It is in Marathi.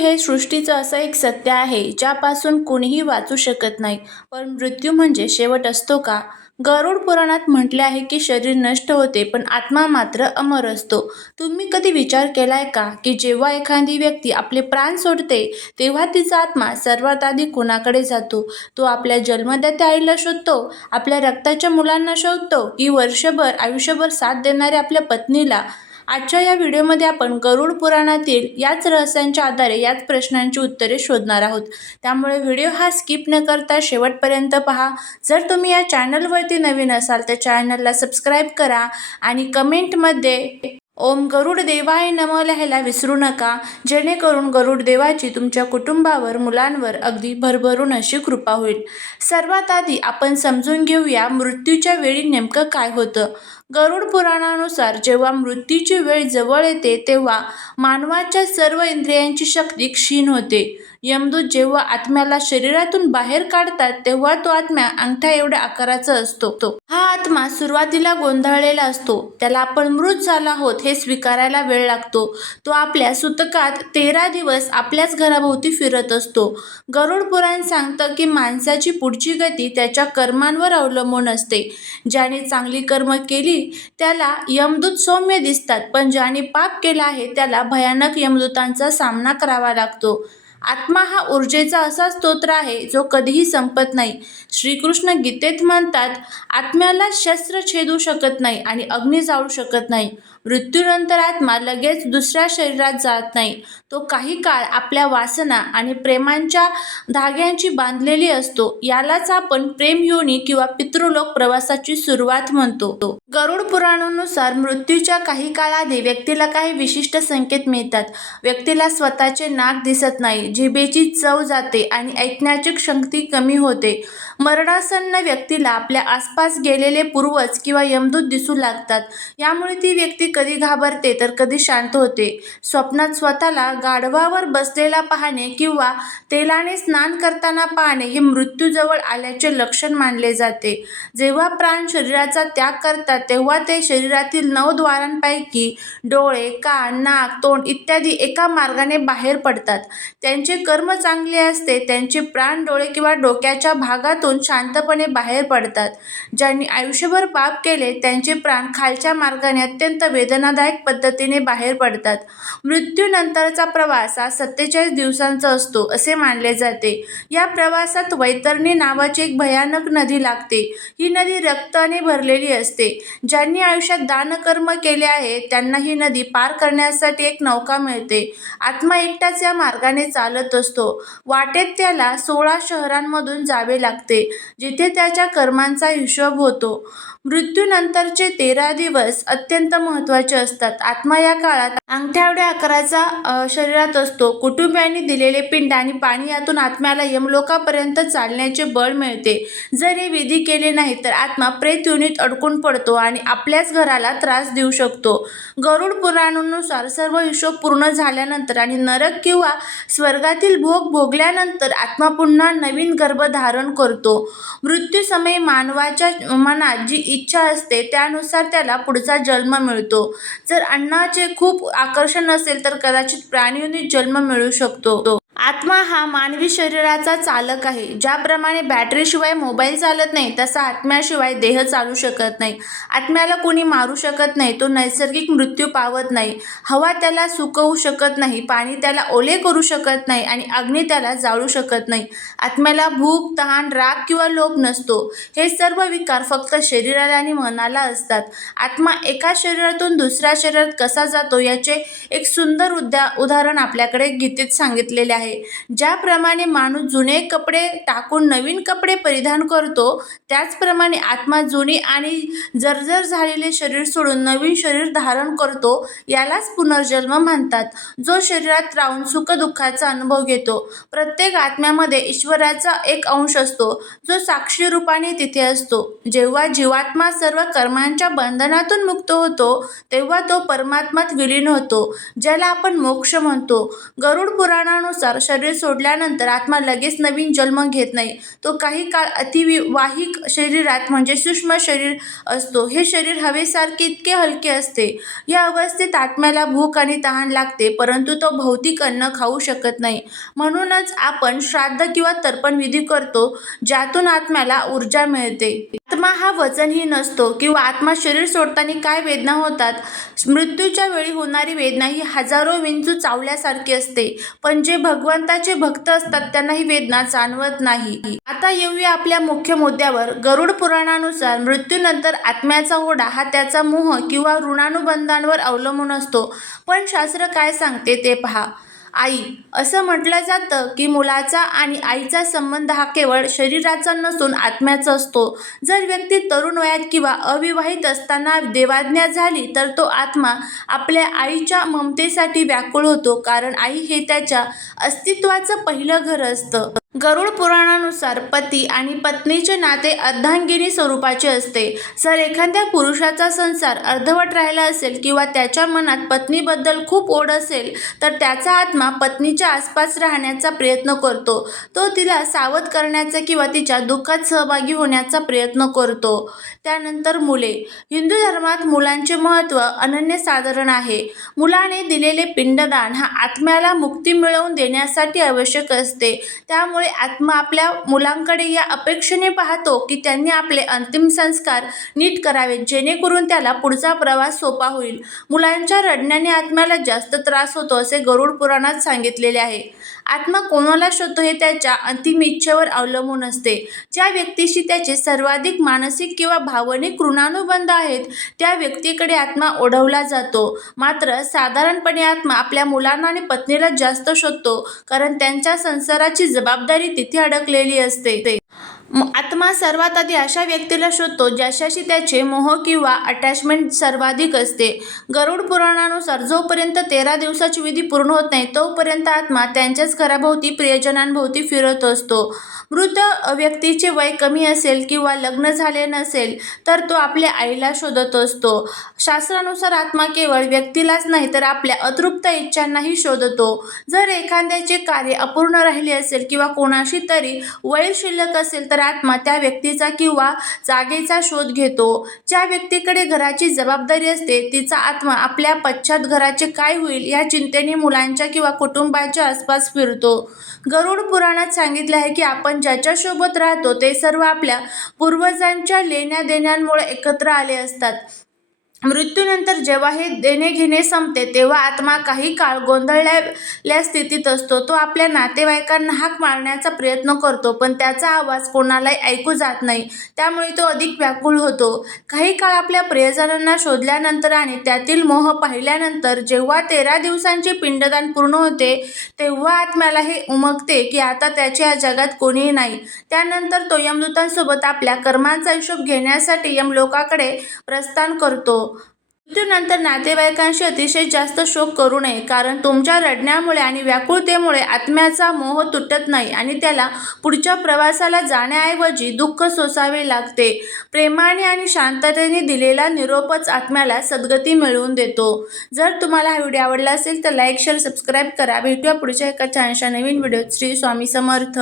हे सृष्टीचं असं एक सत्य आहे ज्यापासून कोणीही वाचू शकत नाही. पण मृत्यू म्हणजे शेवट असतो का? गरुड पुराणात म्हटले आहे की शरीर नष्ट होते पण आत्मा मात्र अमर असतो. तुम्ही कधी विचार केलाय का की जेव्हा एखादी व्यक्ती आपले प्राण सोडते तेव्हा तिचा आत्मा सर्वात आधी कोणाकडे जातो? तो आपल्या जन्मदात्या आईला शोधतो, आपल्या रक्ताच्या मुलांना शोधतो की वर्षभर आयुष्यभर साथ देणाऱ्या आपल्या पत्नीला? आजच्या या व्हिडिओमध्ये आपण गरुड पुराणातील याच रहस्यांच्या आधारे याच प्रश्नांची उत्तरे शोधणार आहोत. त्यामुळे व्हिडिओ हा स्किप न करता शेवटपर्यंत पहा. जर तुम्ही या चॅनलवरती नवीन असाल तर चॅनलला सबस्क्राईब करा आणि कमेंटमध्ये ओम गरुड देवाय नमः लिहायला विसरू नका, जेणेकरून गरुड देवाची तुमच्या कुटुंबावर, मुलांवर अगदी भरभरून अशी कृपा होईल. सर्वात आधी आपण समजून घेऊया मृत्यूच्या वेळी नेमकं काय होतं. गरुड पुराणानुसार जेव्हा मृत्यूची वेळ जवळ येते तेव्हा मानवाच्या सर्व इंद्रियांची शक्ती क्षीण होते. यमदूत जेव्हा आत्म्याला शरीरातून बाहेर काढतात तेव्हा तो आत्मा अंगठ्या एवढ्या आकाराचा असतो. हा आत्मा सुरुवातीला गोंधळलेला असतो. त्याला आपण मृत झाला आहोत हे स्वीकारायला वेळ लागतो. तो आपल्या सुतकात 13 दिवस आपल्याच घराभोवती फिरत असतो. गरुड पुराण सांगतं की माणसाची पुढची गती त्याच्या कर्मांवर अवलंबून असते. ज्याने चांगली कर्म केली त्याला यमदूत सौम्य दिसतात, पण ज्याने पाप केला आहे त्याला भयानक यमदूतांचा सामना करावा लागतो. आत्मा हा ऊर्जेचा असा स्तोत्र आहे जो कधीही संपत नाही. श्रीकृष्ण गीतेत म्हणतात, आत्म्याला शस्त्र छेदू शकत नाही आणि अग्नी जाळू शकत नाही. मृत्यूनंतर आत्मा लगेच दुसऱ्या शरीरात जात नाही. तो काही काळ आपल्या वासना आणि प्रेमांच्या धाग्यांची बांधलेली असतो. यालाच आपण प्रेमयोनी किंवा पितृलोक प्रवासाची सुरुवात म्हणतो. गरुड पुराणानुसार मृत्यूच्या काही काळाआधी व्यक्तीला काही विशिष्ट संकेत मिळतात. व्यक्तीला स्वतःचे नाक दिसत नाही, जिभेची चव जाते आणि ऐकण्याची शक्ती कमी होते. मरणासन्न व्यक्तीला आपल्या आसपास गेलेले पूर्वज किंवा यमदूत दिसू लागतात. यामुळे ती व्यक्ती कधी घाबरते तर कधी शांत होते. स्वप्नात स्वतःला गाढवावर बसलेला पाहणे किंवा तेलाने स्नान करताना पाहणे हे मृत्यूजवळ आल्याचे लक्षण मानले जाते. जेव्हा प्राण शरीराचा त्याग करतात तेव्हा ते शरीरातील 9 द्वारांपैकी डोळे, कान, नाक, तोंड इत्यादी एका मार्गाने बाहेर पडतात. त्यांचे कर्म चांगले असते त्यांचे प्राण डोळे किंवा डोक्याच्या भागातून शांतपणे बाहेर पडतात. ज्यांनी आयुष्यभर पाप केले त्यांचे प्राण खालच्या मार्गाने अत्यंत वेदनादायक पद्धतीने बाहेर पडतात. मृत्यूनंतरचा प्रवास हा 47 दिवसांचा असतो असे मानले जाते. या प्रवासात वैतरणी नावाची एक भयानक नदी लागते. ही नदी रक्ताने भरलेली असते. ज्यांनी आयुष्यात दानकर्म केले आहे त्यांना ही नदी पार करण्यासाठी एक नौका मिळते. आत्मा एकटाच या मार्गाने चालत असतो. वाटेत त्याला 16 शहरांमधून जावे लागते जिथे त्याच्या कर्मांचा हिशोब होतो. मृत्यूनंतरचे 13 दिवस अत्यंत महत्त्वाचे असतात. आत्मा या काळात अंगठ्या एवढ्या आकाराचा शरीरात असतो. कुटुंबियांनी दिलेले पिंड आणि पाणी यातून आत्म्याला यमलोकापर्यंत चालण्याचे बळ मिळते. जर हे विधी केले नाही तर आत्मा प्रेत योनीत अडकून पडतो आणि आपल्याच घराला त्रास देऊ शकतो. गरुड पुराणानुसार सर्व हिशोब पूर्ण झाल्यानंतर आणि नरक किंवा स्वर्गातील भोग भोगल्यानंतर आत्मा पुन्हा नवीन गर्भ धारण करतो. मृत्यूसमयी मानवाच्या मनात जी इच्छा असते त्यानुसार त्याला पुढचा जन्म मिळतो. जर अन्नाचे खूप आकर्षण असेल तर कदाचित प्राणीयोनीत जन्म मिळू शकतो. आत्मा हा मानवी शरीराचा चालक आहे. ज्याप्रमाणे बॅटरीशिवाय मोबाईल चालत नाही तसा आत्म्याशिवाय देह चालू शकत नाही. आत्म्याला कोणी मारू शकत नाही. तो नैसर्गिक मृत्यू पावत नाही. हवा त्याला सुकवू शकत नाही, पाणी त्याला ओले करू शकत नाही आणि अग्नी त्याला जाळू शकत नाही. आत्म्याला भूक, तहान, राग किंवा लोभ नसतो. हे सर्व विकार फक्त शरीराला आणि मनाला असतात. आत्मा एका शरीरातून दुसऱ्या शरीरात कसा जातो याचे एक सुंदर उदाहरण आपल्याकडे गीतेत सांगितलेले आहे. ज्याप्रमाणे माणूस जुने कपडे टाकून नवीन कपडे परिधान करतो त्याचप्रमाणे आत्मा जुनी आणि जर्जर झालेले शरीर सोडून नवीन शरीर धारण करतो. यालाच पुनर्जन्म म्हणतात. जो शरीरात राहून सुखदुःखाचा अनुभव घेतो. प्रत्येक आत्म्यामध्ये ईश्वराचा एक अंश असतो जो साक्षी रूपाने तिथे असतो. जेव्हा जीवात्मा सर्व कर्मांच्या बंधनातून मुक्त होतो तेव्हा तो परमात्म्यात विलीन होतो, ज्याला आपण मोक्ष म्हणतो. गरुड पुराणानुसार शरीर सोडल्यानंतर आत्मा लगेच नवीन जन्म घेत नाही. तो काही काळ अतिवाहिक शरीरात म्हणजे सूक्ष्म शरीर असतो. हे शरीर हवेसारखे इतके हलके असते. या अवस्थेत आत्म्याला भूक आणि तहान लागते, परंतु तो भौतिक अन्न खाऊ शकत नाही. म्हणूनच आपण श्राद्ध किंवा तर्पण विधी करतो, ज्यातून आत्म्याला ऊर्जा मिळते. आत्मा हा वजनही नसतो किंवा आत्मा शरीर सोडताना काय वेदना होतात. मृत्यूच्या वेळी होणारी वेदना ही हजारो विंचू चावल्यासारखी असते, पण जे भगवंताचे भक्त असतात त्यांना ही वेदना जाणवत नाही. आता येऊया आपल्या मुख्य मुद्द्यावर. गरुड पुराणानुसार मृत्यूनंतर आत्म्याचा ओढा हा त्याचा मोह किंवा ऋणानुबंधांवर अवलंबून असतो. पण शास्त्र काय सांगते ते पहा. आई असं म्हटलं जातं की मुलाचा आणि आईचा संबंध हा केवळ शरीराचा नसून आत्म्याचा असतो. जर व्यक्ती तरुण वयात किंवा अविवाहित असताना देवाज्ञा झाली तर तो आत्मा आपल्या आईच्या ममतेसाठी व्याकुळ होतो, कारण आई हे त्याच्या अस्तित्वाचं पहिलं घर असतं. गरुड पुराणानुसार पती आणि पत्नीचे नाते अर्धांगिनी स्वरूपाचे असते. जर एखाद्या पुरुषाचा संसार अर्धवट राहिला असेल किंवा त्याच्या मनात पत्नीबद्दल खूप ओढ असेल तर त्याचा आत्मा पत्नीच्या आसपास राहण्याचा प्रयत्न करतो. तो तिला सावध करण्याचा किंवा तिच्या दुःखात सहभागी होण्याचा प्रयत्न करतो. त्यानंतर मुले. हिंदू धर्मात मुलांचे महत्त्व अनन्यसाधारण आहे. मुलाने दिलेले पिंडदान हा आत्म्याला मुक्ती मिळवून देण्यासाठी आवश्यक असते. त्यामुळे आत्मा आपल्या मुलांकडे या अपेक्षेने पाहतो की त्यांनी आपले अंतिम संस्कार नीट करावेत, जेणेकरून त्याला पुढचा प्रवास सोपा होईल. मुलांच्या रडण्याने आत्म्याला जास्त त्रास होतो असे गरुड पुराणात सांगितलेले आहे. आत्मा कोणाला शोधतो हे त्याच्या अंतिम इच्छेवर अवलंबून असते. ज्या व्यक्तीशी त्याचे सर्वाधिक मानसिक किंवा भावनिक ऋणानुबंध आहेत त्या व्यक्तीकडे आत्मा ओढवला जातो. मात्र साधारणपणे आत्मा आपल्या मुलांना आणि पत्नीला जास्त शोधतो, कारण त्यांच्या संसाराची जबाबदारी तिथे अडकलेली असते. आत्मा सर्वात आधी अशा व्यक्तीला शोधतो ज्याच्याशी त्याचे मोह किंवा अटॅचमेंट सर्वाधिक असते. गरुड पुराणानुसार जोपर्यंत 13 दिवसाची विधी पूर्ण होत नाही तोपर्यंत आत्मा त्यांच्याच घराभोवती प्रियजनांभोवती फिरत असतो. मृत व्यक्तीचे वय कमी असेल किंवा लग्न झाले नसेल तर तो आपल्या आईला शोधत असतो. शास्त्रानुसार आत्मा केवळ व्यक्तीलाच नाही तर आपल्या अतृप्त इच्छांनाही शोधतो. जर एखाद्याचे कार्य अपूर्ण राहिले असेल किंवा कोणाशी तरी वैर शिल्लक असेल तर आत्मा त्या व्यक्तीचा किंवा जागेचा शोध घेतो. ज्या व्यक्तीकडे घराची जबाबदारी असते तिचा आत्मा आपल्या पश्चात घराचे काय होईल या चिंतेने मुलांच्या किंवा कुटुंबाच्या आसपास फिरतो. गरुड पुराणात सांगितले आहे की आपण ज्याच्यासोबत राहतो ते सर्व आपल्या पूर्वजांच्या लेण्यादेण्यांमुळे एकत्र आले असतात. मृत्यूनंतर जेव्हा हे देणे-घेणे संपते तेव्हा आत्मा काही काळ गोंधळलेल्या स्थितीत असतो. तो आपल्या नातेवाईकांना हाक मारण्याचा प्रयत्न करतो, पण त्याचा आवाज कोणालाही ऐकू जात नाही. त्यामुळे तो अधिक व्याकुळ होतो. काही काळ आपल्या प्रियजनांना शोधल्यानंतर आणि त्यातील मोह पाहिल्यानंतर जेव्हा 13 दिवसांचे पिंडदान पूर्ण होते तेव्हा आत्म्याला हे उमगते की आता त्याच्या या जगात कोणीही नाही. त्यानंतर तो यमदूतांसोबत आपल्या कर्मांचा हिशोब घेण्यासाठी यमलोकाकडे प्रस्थान करतो. मृत्यूनंतर नातेवाईकांशी अतिशय जास्त शोक करू नये, कारण तुमच्या रडण्यामुळे आणि व्याकुळतेमुळे आत्म्याचा मोह तुटत नाही आणि त्याला पुढच्या प्रवासाला जाण्याऐवजी दुःख सोसावे लागते. प्रेमाने आणि शांततेने दिलेला निरोपच आत्म्याला सद्गती मिळवून देतो. जर तुम्हाला हा व्हिडिओ आवडला असेल तर लाईक, शेअर, सबस्क्राईब करा. भेटूया पुढच्या एका छानशा नवीन व्हिडिओत. श्री स्वामी समर्थ.